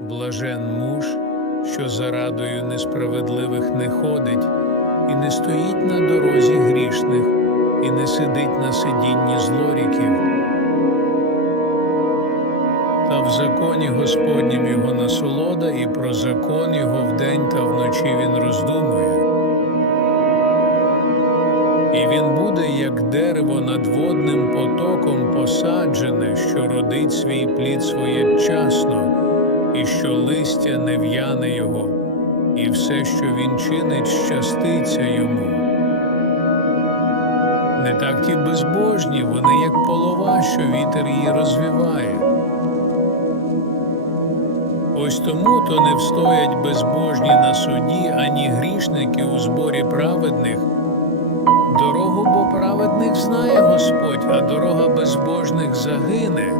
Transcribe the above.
Блажен муж, що за радою несправедливих не ходить, і не стоїть на дорозі грішних, і не сидить на сидінні злоріків. Та в законі Господнім його насолода, і про закон його вдень та вночі він роздумує. І він буде, як дерево над водним потоком посаджене, що родить свій плід своєчасно, і що листя не в'яне його, і все, що він чинить, щаститься йому. Не так ті безбожні, вони як полова, що вітер її розвіває. Ось тому то не встоять безбожні на суді, ані грішники у зборі праведних. Дорогу бо праведних знає Господь, а дорога безбожних загине.